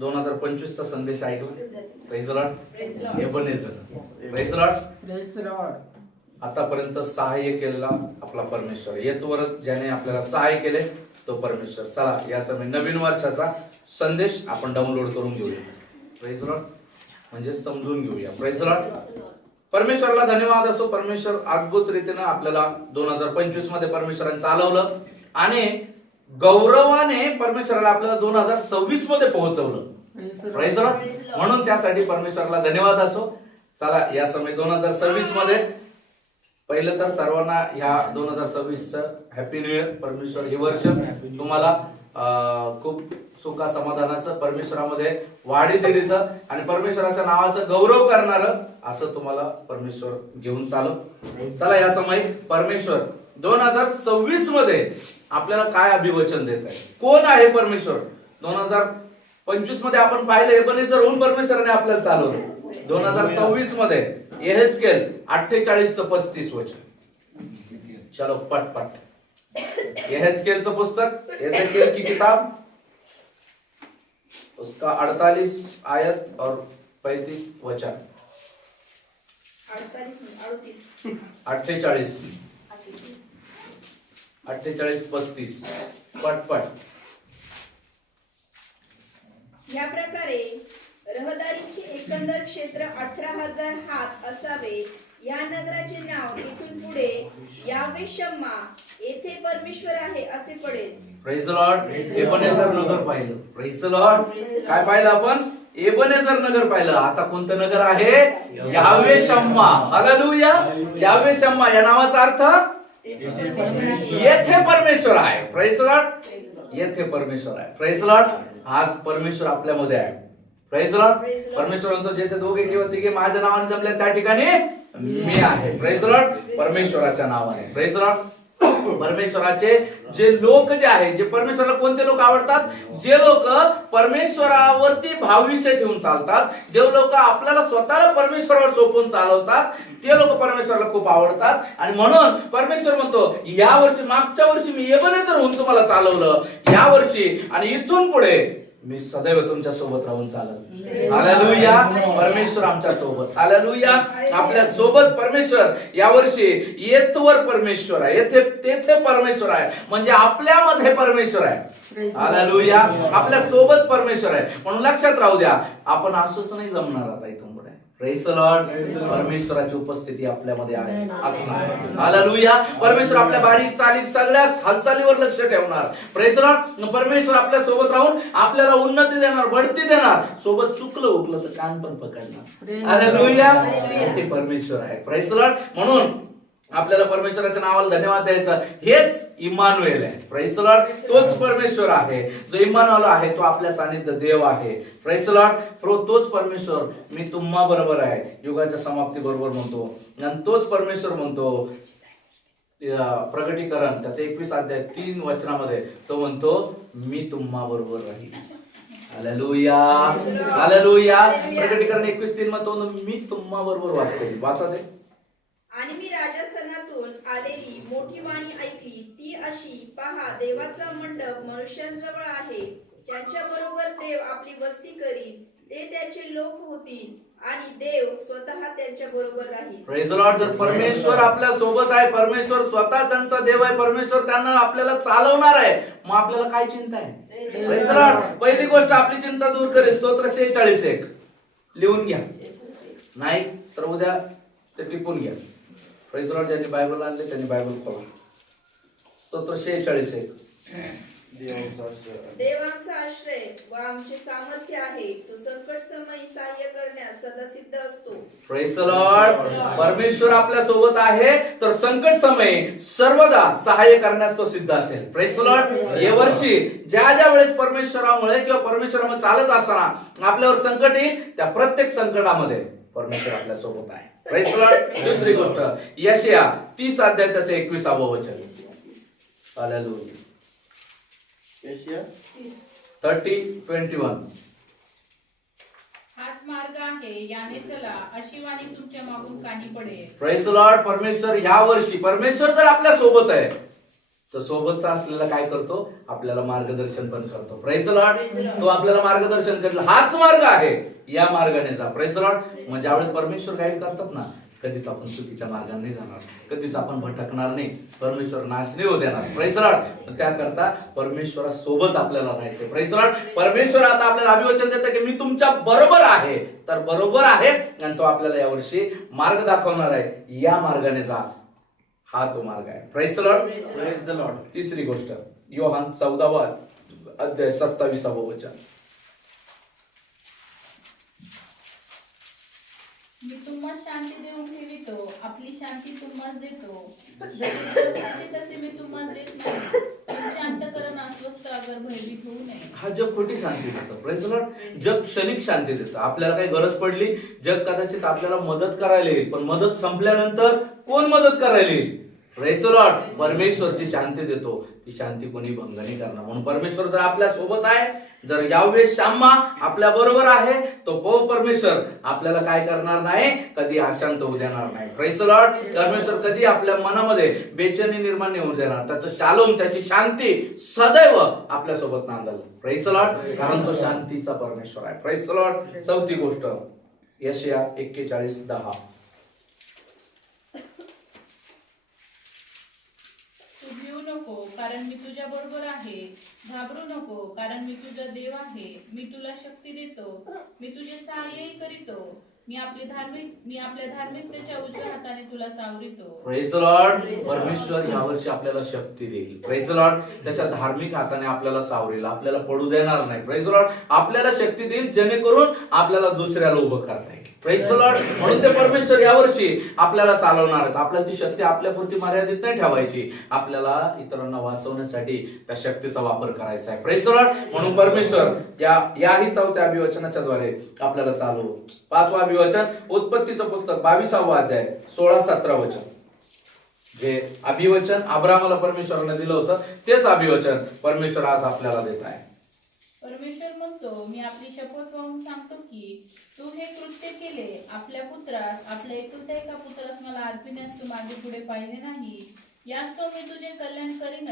2025 चा संदेश ऐकला? Praise the lord. Ebenezer. Praise the lord. Praise the lord. आतापर्यंत सहाय्य केलेला आपला परमेश्वर, येतवर ज्याने आपल्याला सहाय्य केले तो परमेश्वर. चला या समय नवीन वर्षाचा संदेश आपण डाउनलोड करून घेऊया. Praise the Lord. म्हणजे समजून घेऊया. Praise the Lord. परमेश्वराला धन्यवाद असो. परमेश्वर अद्भुत रीतीने आपल्याला 2025 मध्ये परमेश्वराने चालवलं आणि गौरवाने परमेश्वराला आपल्याला 2026 मध्ये पोहोचवलं. Praise the Lord. म्हणून त्यासाठी परमेश्वराला धन्यवाद असो. चला या समय 2026 मध्ये पहिलं तर सर्वांना ह्या 2026 हॅपी न्यू इयर. परमेश्वर हे वर्ष तुम्हाला खूप सुखा समाधानाचं, परमेश्वरामध्ये वाढी दिलीचं आणि परमेश्वराच्या नावाचं गौरव करणारं असं तुम्हाला परमेश्वर घेऊन चालव. चला या समय परमेश्वर 2026 मध्ये आपल्याला काय अभिवचन देत आहे, कोण आहे परमेश्वर. 2025 मध्ये आपण पाहिलं एबनेझर होऊन परमेश्वराने आपल्याला चालवलं. 2026 मध्ये यहेजकेल 48:35 वचन. चलो पट. यहेजकेलचं पुस्तक, यहेजकेल की किताब, उसका 48 आयत और 35 वचन. 48 35 पट. या प्रकारे रहदारीचे एकंदर क्षेत्र 18,000 हात असावे. या नगराचे नाव इथून पुढे यावे शम्मा, येथे परमेश्वर आहे असे पडेल. Praise the lord. Ebenezer Nagar पाहिलं. Praise the lord. काय पाहिलं आपण? एबनेझर नगर पाहिलं. आता कोणतं नगर आहे? यावे शम्मा. हालेलुया. यावे शम्मा या नावाचा अर्थ येथे परमेश्वर आहे. Praise the Lord. येथे परमेश्वर आहे. Praise the Lord. आज परमेश्वर आपल्यामध्ये आहे. Praise the Lord. परमेश्वर म्हणतो जेथे दोघे किंवा तिघे माझ्या नावाने जमले त्या ठिकाणी मी आहे. Praise the Lord. परमेश्वराच्या नावाने. Praise the Lord. परमेश्वराचे जे लोक जे आहे, जे परमेश्वराला कोणते लोक आवडतात? जे लोक परमेश्वरावरती भावविषय ठेवून चालतात, जे लोक आपल्याला स्वतःला परमेश्वरावर सोपवून चालवतात, ते लोक परमेश्वराला खूप आवडतात. आणि म्हणून परमेश्वर म्हणतो या वर्षी, मागच्या वर्षी मी एबनेझर होऊन तुम्हाला चालवलं, या वर्षी आणि इथून पुढे मी सदैव तुमच्या सोबत राहून चालल. हालेलुया. परमेश्वर आमच्या सोबत. हालेलुया. आपल्या सोबत परमेश्वर यावर्षी येतवर परमेश्वर आहे, येथे तेथे परमेश्वर आहे, म्हणजे आपल्यामध्ये परमेश्वर आहे. हालेलुया. आपल्या सोबत परमेश्वर आहे. म्हणून लक्षात राहू द्या, आपण असंच नाही जमणार आता इथून पुढे. Praise the lord. परमेश्वराची उपस्थिती आपल्यामध्ये आहे असणार. हालेलुया. परमेश्वर आपल्या बारीक चालीक सगळ्या हालचालीवर लक्ष ठेवणार. Praise the Lord. परमेश्वर आपल्या सोबत राहून आपल्याला उन्नती देणार, बढती देणार. सोबत चुकलं उकलं तर कान पण पकडणार. हालेलुया. ते परमेश्वर आहे. Praise the Lord. म्हणून आपल्याला परमेश्वराच्या नावाला धन्यवाद द्यायचा. हेच इम्मानुएल आहे. Praise the Lord. तोच परमेश्वर आहे. जो इम्मानुएल आहे तो आपल्या सानिध्य देव आहे. Praise the Lord. तोच परमेश्वर मी तुम्हा बरोबर आहे युगाच्या समाप्ती बरोबर म्हणतो. आणि तोच परमेश्वर म्हणतो प्रकटीकरण त्याचे 21 अध्याय 3 वचनामध्ये तो म्हणतो मी तुम्हा बरोबर राहील. हालेलुया. हालेलुया. प्रकटीकरण 21:3 मध्ये तो मी तुम्हा बरोबर वास करेल. वाचा ते. आणि मी राजस्थानातून आलेली मोठी वाणी ऐकली, ती अशी, पहा देवाचा मंडप मनुष्यांजवळ आहे, त्यांच्या बरोबर देव आपली वस्ती करील, ते त्याचे लोक होतील आणि देव स्वतः त्यांच्या बरोबर राहील. Praise the Lord. जर परमेश्वर आपल्या सोबत आहे, परमेश्वर स्वतः त्यांचा देव आहे, परमेश्वर त्यांना आपल्याला चालवणार आहे, मग आपल्याला काय चिंता आहे? Praise the Lord. पहिली गोष्ट आपली चिंता दूर करेल. स्तोत्र 46:1 लिहून घ्या, नाही तर उद्या ते टिपून घ्या. Praise the Lord. ज्यांनी बायबल आणले त्यांनी बायबल खोला. स्तोत्र 46:1. देव आमचा आश्रय व आमचे सामर्थ्य आहे, तो संकट समयी सहाय्य करण्यास सदा सिद्ध असतो. Praise the Lord. परमेश्वर आपल्या सोबत आहे तर संकट समयी सर्वदा सहाय्य करण्यास तो सिद्ध असेल. Praise the Lord. या वर्षी ज्या वेळेस परमेश्वरामुळे किंवा परमेश्वरामुळे चालत असताना आपल्यावर संकट येईल, त्या प्रत्येक संकटामध्ये परमेश्वर आपल्या सोबत आहे. Praise the Lord. दुसरी गोष्ट यशाया 30 अध्याय त्याचे 21 वचन. हालेलुया. यशाया 30:21. हाच मार्ग आहे, याने चला, अशी वाणी तुमच्या मागून कानी पडेल. Praise the Lord. परमेश्वर या वर्षी, परमेश्वर जर आपल्या सोबत आहे तो सोबतचा असलेला काय करतो, आपल्याला मार्गदर्शन पण करतो. Praise the Lord. तो आपल्याला मार्गदर्शन करेल. हाच मार्ग आहे, या मार्गाने जा. Praise the Lord. मग ज्यावेळेस परमेश्वर गाईड करतात ना, कधीच आपण चुकीच्या मार्गाने नाही जाणार, कधीच आपण भटकणार नाही, परमेश्वर नाश नाही होऊ देणार. Praise the Lord. त्याकरता परमेश्वरासोबत आपल्याला राहायचं. Praise the Lord. परमेश्वर आता आपल्याला अभिवचन देतं की मी तुमच्या बरोबर आहे. तर बरोबर आहे आणि तो आपल्याला यावर्षी मार्ग दाखवणार आहे. या मार्गाने जा, हा तो मार्ग आहे. Praise the lord. Praise the Lord. तिसरी गोष्ट, योहान 14 अध्याय 27 वचन. मी तुम्हाला शांती देऊन ठेवितो, आपली शांती तुम्हाला देतो. जसे जग देते तसे मी तुम्हाला देत नाही. तुमचे अंतःकरण अस्वस्थ अगर भयभीत होऊ नये. हा जग खोटी शांती देतं. Praise the Lord. जग क्षणिक शांती देतं. आपल्याला काही गरज पडली, जग कदाचित आपल्याला मदत करायला येईल, पण मदत संपल्यानंतर कोण मदत करायला येईल? Praise the lord. परमेश्वरची शांती देतो, ती शांती कोणी भंग नाही करणार. म्हणून परमेश्वर जर आपल्या सोबत आहे, जर यावेळेस श्यामा आपल्या बरोबर आहे, तो परमेश्वर आपल्याला काय करणार नाही, कधी अशांत होऊ देणार नाही. Praise the Lord. परमेश्वर कधी आपल्या मनामध्ये बेचैनी निर्माण नाही होऊ देणार. त्याचं शालोम, त्याची शांती सदैव आपल्या सोबत नांदेल. Praise the Lord. कारण तो शांतीचा परमेश्वर आहे. Praise the Lord. चौथी गोष्ट, यशाया 41:10. तू भिवू नको, कारण मी तुझ्या बरोबर आहे. घाबरू नको, कारण मी तुझा देव आहे. मी तुला शक्ती देतो, मी तुझे सहाय्यही करीतो. मी आपल्या धार्मिकतेच्या उजव्या हाताने तुला सावरितो. Praise the Lord. परमेश्वर यावर्षी आपल्याला शक्ती देईल. Praise the Lord. त्याच्या धार्मिक हाताने आपल्याला सावरेल, आपल्याला पडू देणार नाही. Praise the Lord. आपल्याला शक्ती देईल, जेणेकरून आपल्याला दुसऱ्याला उभं करता येईल. Praise the Lord. म्हणून ते परमेश्वर यावर्षी आपल्याला चालवणार आहेत. आपल्याला ती शक्ती आपल्यापुरती मर्यादित नाही ठेवायची, आपल्याला इतरांना वाचवण्यासाठी त्या शक्तीचा वापर करायचा आहे. Praise the Lord. म्हणून परमेश्वर याही चौथ्या अभिवचनाच्या द्वारे आपल्याला चालवू. 5वं अभिवचन, उत्पत्तीचं पुस्तक 22 अध्याय 16-17 वचन. जे अभिवचन अब्रामाला परमेश्वराने दिलं होतं, तेच अभिवचन परमेश्वर आज आपल्याला देत आहे. परमेश्वर म्हणतो, मी आपली शपथ वाहून सांगतो की तू हे कृत्य केले. आपल्या पुत्रास, आपल्या एकुलत्या एका पुत्रास मला अर्पिण्यास तू मागे पुढे पाहिले नाही. यास तो मी तुझे कल्याण करीन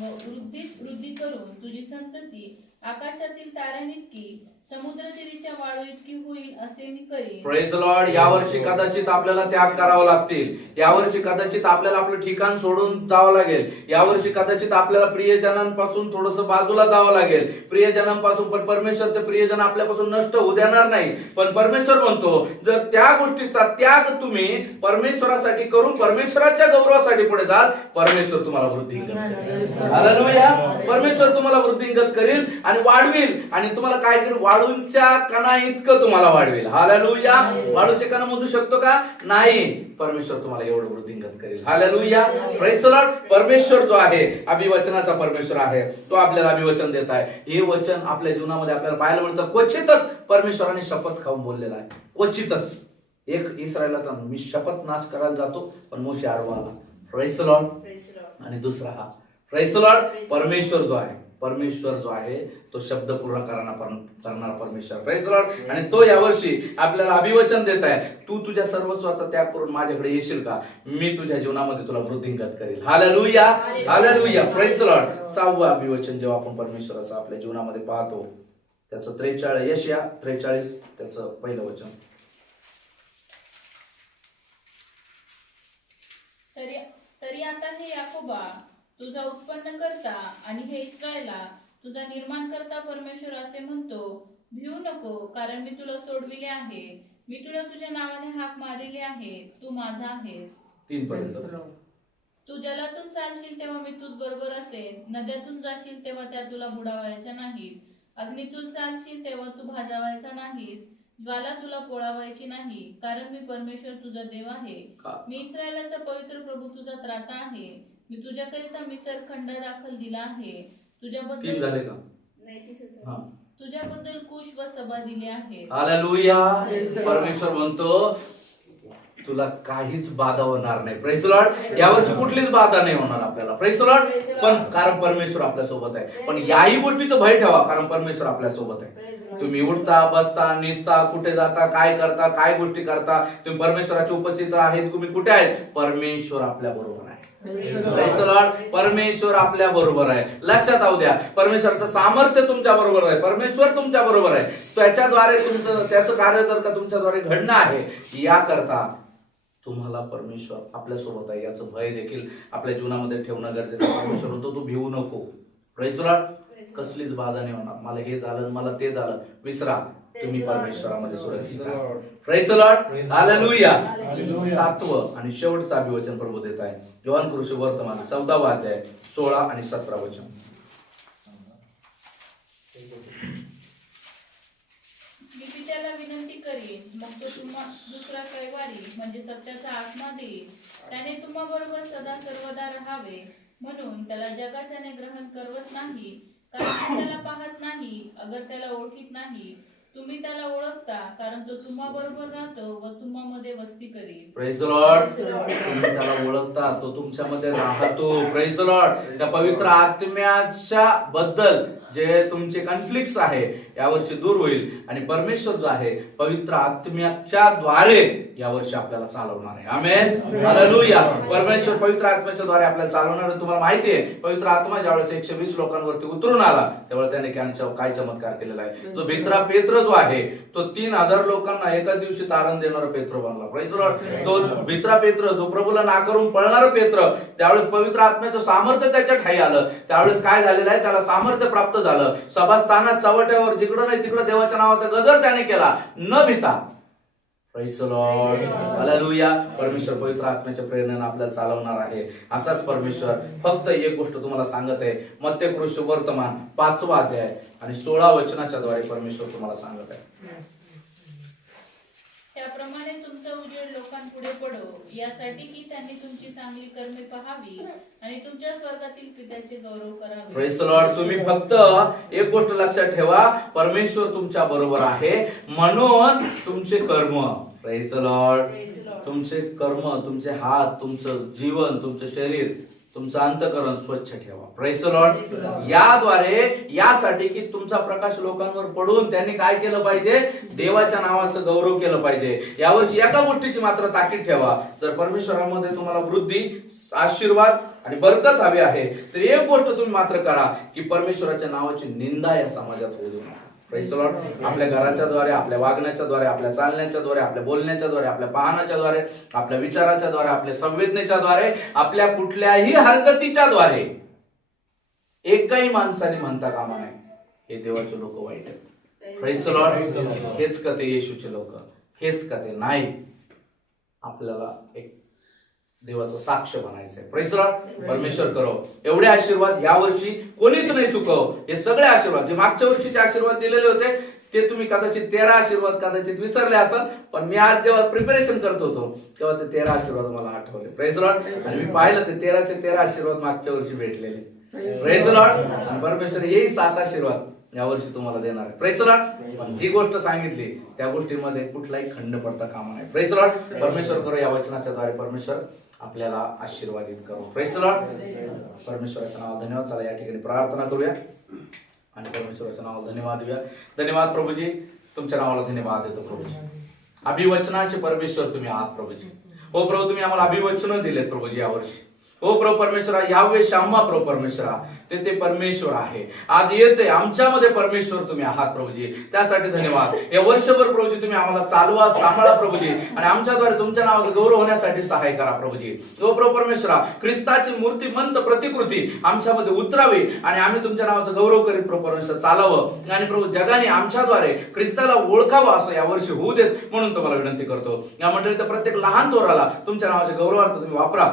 व वृद्धी करून तुझी संतती आकाशातील ताऱ्यांइतकी, समुद्र तीरीच्या वाळू इतकी होईल असे मी करीन. Praise the Lord. यावर्षी कदाचित आपल्याला त्याग करावा लागतील. यावर्षी कदाचित आपल्याला आपलं ठिकाण सोडून जावं लागेल. यावर्षी कदाचित आपल्याला प्रियजनांपासून थोडंसं बाजूला जावं लागेल. प्रियजनांपासून, पण परमेश्वर ते प्रियजन आपल्यापासून नष्ट होऊ देणार नाही. पण परमेश्वर म्हणतो, जर त्या गोष्टीचा त्याग तुम्ही परमेश्वरासाठी करून परमेश्वराच्या गौरवासाठी पुढे जाल, परमेश्वर तुम्हाला वृद्धिंगत करेल. हालेलुया. परमेश्वर तुम्हाला वृद्धिंगत करेल आणि वाढवेल. आणि तुम्हाला काय करेल, वाळूंच्या कणा इतकं तुम्हाला वाढवेल. हालेलुया. वाळूचे कणा मोजू शकतो का? नाही. परमेश्वर तुम्हाला एवढं वृद्धिंगत करेल. हालेलुया. Praise the Lord. परमेश्वर जो आहे, अभिवचनाचा परमेश्वर आहे, तो आपल्याला अभिवचन देत आहे. हे वचन आपल्या जीवनामध्ये आपल्याला पाहायला मिळतं. क्वचितच परमेश्वराने शपथ खाऊन बोललेला आहे. क्वचितच. एक इस्रायलाचा, मी शपथ नाश करायला जातो, पण मोशे आडवा आला. Praise the Lord. आणि दुसरा हा, प्रेज द लॉर्ड. परमेश्वर जो आहे तो शब्द पूर्ण करणारा परमेश्वर. Praise the Lord. आणि तो यावर्षी आपल्याला अभिवचन देत आहे, तू तुझ्या सर्वस्वाचा त्याग करून माझ्याकडे येशील का, मी तुझ्या जीवनामध्ये तुला वृद्धिंगत करेल. Hallelujah. Hallelujah. Praise the lord. 6वं अभिवचन जेव्हा आपण परमेश्वराचं आपल्या जीवनामध्ये पाहतो, त्याचं 43, यशाया 43 त्याचं पहिलं वचन. तरी आता हे याकोबा, तुझा उत्पन्न करता, आणि हे इस्रायला, तुझा निर्माण करता परमेश्वर असे म्हणतो, भिवू नको, कारण मी तुला सोडविले आहे. मी तुला तुझ्या नावाने हाक मारलेली आहे. तू माझा आहेस. 3 पर्यंत. तू जलातून चालशील तेव्हा मी तुझ बरोबर असेन. नद्यातून जाशील तेव्हा त्या तुला बुडावायच्या नाहीत. अग्नीतून चालशील तेव्हा तू भाजावायचा नाहीस. ज्वाला तुला पोळावायची नाही, कारण मी परमेश्वर तुझा देव आहे. मी इस्रायलाचा पवित्र प्रभू तुझा त्राता आहे. मी तुझ्याकरिता मिसर खंड दाखल दिला आहे. तुझ्याबद्दल झाले का? तुझ्याबद्दल कुश व सभा दिली आहे. हालेलुया. परमेश्वर म्हणतो, तुला काहीच बाधा होणार नाही. Praise the Lord. यावर्षी कुठलीच बाधा नाही होणार आपल्याला. Praise the Lord. पण कारण परमेश्वर आपल्या सोबत आहे. पण याही गोष्टीचं भय ठेवा, कारण परमेश्वर आपल्या सोबत आहे. तुम्ही उठता, बसता, निसता, कुठे जाता, काय करता, काय गोष्टी करता, तुम्ही परमेश्वराच्या उपस्थित आहेत. तुम्ही कुठे आहेत? परमेश्वर आपल्या बरोबर आहे. Praise the Lord. परमेश्वर आपल्या बरोबर आहे. लक्षात येऊ द्या, परमेश्वराचं सामर्थ्य तुमच्या बरोबर आहे, परमेश्वर तुमच्या बरोबर आहे. त्याच्याद्वारे तुमचं त्याचं कार्य जर का तुमच्याद्वारे घडणं आहे, याकरता तुम्हाला परमेश्वर आपल्या सोबत आहे याचं भय देखील आपल्या जीवनामध्ये ठेवणं गरजेचं आहे. परमेश्वर म्हणतो तू भिवू नको. Praise the Lord. कसलीच बाधा नाही होणार. मला हे झालं, मला ते झालं, विसरा, तुम्ही परमेश्वरामध्ये सुरक्षित आहात. Praise the Lord. हालेलुया. सातवं आणि शेवटचं अभिवचन प्रभू देत आहे. योहान सुवर्तमान 14वा अध्याय 16 आणि 17 वचन. मी पित्याला विनंती करीन, मग तो तुम्हा दुसरा कैवारी म्हणजे सत्याचा आत्मा देईल. त्याने तुम्हा बरोबर सदा सर्वदा राहावे, म्हणून त्याला जगाच्याने ग्रहण करवत नाही, कारण तो त्याला पाहत नाही, अगर त्याला ओळखीत नाही. तुम्ही त्याला ओळखता, कारण तो तुम्हा बरोबर राहतो व तुम्हामध्ये वस्ती करेल. Praise the Lord. तुम्ही त्याला ओळखता, तो तुमच्यामध्ये राहतो. Praise the Lord. त्या पवित्र आत्म्याच्या बद्दल जे तुमचे कॉन्फ्लिक्ट्स आहे यावर्षी दूर होईल आणि परमेश्वर जो आहे पवित्र आत्म्याच्या द्वारे यावर्षी आपल्याला चालवणार आहे. आमेन. हालेलुया. परमेश्वर पवित्र आत्म्याच्या द्वारे आपल्याला चालवणार आहे. तुम्हाला माहिती आहे, पवित्र आत्मा ज्यावेळेस 120 लोकांवरती उतरून आला त्यावेळेस त्याने काय चमत्कार केलेला आहे. जो भित्रा पेत्र जो आहे तो 3000 लोकांना एका दिवशी तारण देणारा पेत्र बनला. Praise the Lord. तो भित्रा पेत्र, जो प्रभूला नाकारून पळणारा पेत्र, त्यावेळेस पवित्र आत्म्याचं सामर्थ्य त्याच्या ठाई आलं. त्यावेळेस काय झालेलं आहे, त्याला सामर्थ्य प्राप्त झालं. सभास्थानात चवट्यावर जिकडं नाही तिकडं देवाच्या नावाचा गजर त्याने केला न भिता. Praise the Lord. हालेलुया. परमेश्वर पवित्र आत्म्याच्या प्रेरणेने आपल्याला चालवणार आहे. असाच परमेश्वर फक्त एक गोष्ट तुम्हाला सांगत आहे. मत्ते सुवर्तमान 5वा अध्याय आणि 16 वचनाच्या द्वारे परमेश्वर तुम्हाला सांगत आहे. त्याप्रमाणे तुमचा उजेड लोकांपुढे पडो, यासाठी की त्यांनी तुमची चांगली कर्मे पाहावी आणि तुमच्या स्वर्गातील पित्याचे गौरव करावे. Praise the Lord. तुम्ही फक्त एक गोष्ट लक्षात ठेवा, परमेश्वर तुमच्या बरोबर आहे म्हणून तुमचे कर्म, Praise the Lord. तुमचे कर्म, तुमचे हात, तुमचं जीवन, तुमचं शरीर, तुमचं अंतःकरण स्वच्छ ठेवा. Praise the Lord. याद्वारे यासाठी की तुमचा प्रकाश लोकांवर पडून त्यांनी काय केलं पाहिजे, देवाच्या नावाचं गौरव केलं पाहिजे. यावर्षी एका गोष्टीची मात्र ताकीद ठेवा, जर परमेश्वरामध्ये तुम्हाला वृद्धी, आशीर्वाद आणि बरकत हवी आहे तर एक गोष्ट तुम्ही मात्र करा की परमेश्वराच्या नावाची निंदा या समाजात होऊ देऊ नका. Praise the Lord. आपल्या घराच्या द्वारे, आपल्या वागण्याच्या द्वारे, आपल्या चालण्याच्या द्वारे, आपल्या बोलण्याच्या द्वारे, आपल्या पाहण्याच्या द्वारे, आपल्या विचाराच्या द्वारे, आपल्या संवेदनेच्या द्वारे, आपल्या कुठल्याही हरकतीच्या द्वारे एकही माणसाने म्हणता कामा नाही हे देवाचे लोक वाईट आहेत. Praise the Lord. हेच का ते येशूचे लोक, हेच का ते नाही. आपल्याला एक देवाचं साक्ष बनायचंय. Praise the Lord. परमेश्वर करो एवढे आशीर्वाद यावर्षी कोणीच नाही चुकव. हे सगळे आशीर्वाद जे मागच्या वर्षीचे आशीर्वाद दिलेले होते ते तुम्ही कदाचित 13 आशीर्वाद कदाचित विसरले असाल, पण मी आज जेव्हा प्रिपरेशन करत होतो तेव्हा ते 13 आशीर्वाद मला आठवले. Praise the Lord. आणि मी पाहिलं ते 13चे 13 आशीर्वाद मागच्या वर्षी भेटलेले. Praise the Lord. आणि परमेश्वर येही 7 आशीर्वाद यावर्षी तुम्हाला देणार आहे. Praise the Lord. पण जी गोष्ट सांगितली त्या गोष्टीमध्ये कुठलाही खंड पडता कामा नाही. Praise the Lord. परमेश्वर करो या वचनाच्या द्वारे परमेश्वर आपल्याला आशीर्वादित करो. Praise the Lord. परमेश्वराचं नाव धन्यवाद. चला या ठिकाणी प्रार्थना करूया आणि परमेश्वराचं नाव धन्यवाद देऊया. धन्यवाद प्रभूजी, तुमच्या नावाला धन्यवाद देतो प्रभूजी. अभिवचनाचे परमेश्वर तुम्ही आहात प्रभूजी. हो प्रभू, तुम्ही आम्हाला अभिवचन दिलेत प्रभूजी यावर्षी. हो प्रभू परमेश्वरा, यावे शाम्मा प्रभू परमेश्वरा ते परमेश्वर आहे. आज येते आमच्यामध्ये परमेश्वर तुम्ही आहात प्रभूजी, त्यासाठी धन्यवाद. या वर्षभर प्रभूजी तुम्ही आम्हाला चालवा, सांभाळा प्रभूजी आणि आमच्याद्वारे तुमच्या नावाचं गौरव होण्यासाठी सहाय्य करा प्रभूजी. हो प्रभू परमेश्वरा, ख्रिस्ताची मूर्तिमंत प्रतिकृती आमच्यामध्ये उतरावी आणि आम्ही तुमच्या नावाचं गौरव करीत प्रभू परमेश्वर चालावं आणि प्रभू जगाने आमच्याद्वारे ख्रिस्ताला ओळखावं असं यावर्षी होऊ देत म्हणून तुम्हाला विनंती करतो. या मंडळीच्या प्रत्येक लहान थोराला तुमच्या नावाच्या गौरवार्थ तुम्ही वापरा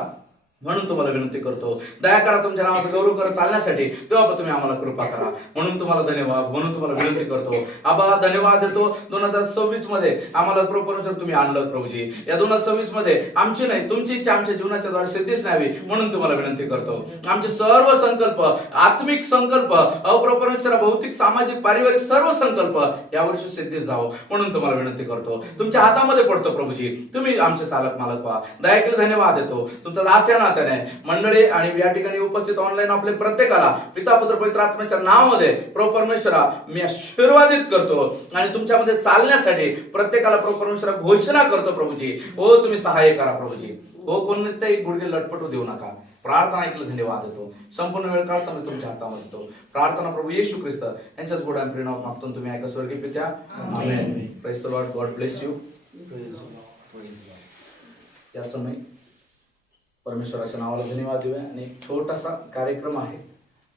म्हणून तुम्हाला विनंती करतो. दया करा, तुमच्या नावाचं गौरव करत चालण्यासाठी तेव्हा तुम्ही आम्हाला कृपा करा म्हणून तुम्हाला धन्यवाद, म्हणून तुम्हाला विनंती करतो. आबा धन्यवाद देतो. 2026 मध्ये आम्हाला प्रभू परमेश्वर तुम्ही आणलं प्रभूजी. या 2026 मध्ये आमची नाही तुमची इच्छा आमच्या जीवनाच्या द्वारे सिद्धीच न्यावी म्हणून तुम्हाला विनंती करतो. आमचे सर्व संकल्प, आत्मिक संकल्प, प्रभू परमेश्वर भौतिक, सामाजिक, पारिवारिक सर्व संकल्प यावर्षी सिद्धीच जावं म्हणून तुम्हाला विनंती करतो. तुमच्या हातामध्ये पडतो प्रभूजी. तुम्ही आमचे चालक मालक व्हा. दया केली धन्यवाद देतो. तुमचा दास मंडळी आणि या ठिकाणी उपस्थित ऑनलाईन आपले प्रत्येकाला पिता पुत्र पवित्र आत्म्याच्या नावामध्ये प्रभू परमेश्वरा मी आशीर्वादित करतो आणि तुमच्यामध्ये चालण्यासाठी प्रत्येकाला प्रभू परमेश्वरा घोषणा करतो प्रभूजी. हो तुम्ही सहाय्य करा प्रभूजी. हो कोणत्याही गुडघे लटपटू देऊ नका. प्रार्थना ऐकलं धन्यवाद देतो. संपूर्ण वेळ काळ समय तुमच्या हातामध्ये देतो. प्रार्थना प्रभू येशू ख्रिस्त यांच्याच गोड आणि प्रेरणावर मागतो तुम्ही ऐका स्वर्गीय पित्या. Amen. Praise the lord. God bless you. या समय परमेश्वराच्या नावाला धन्यवाद देऊया आणि एक छोटासा कार्यक्रम आहे.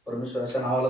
परमेश्वराच्या नावाला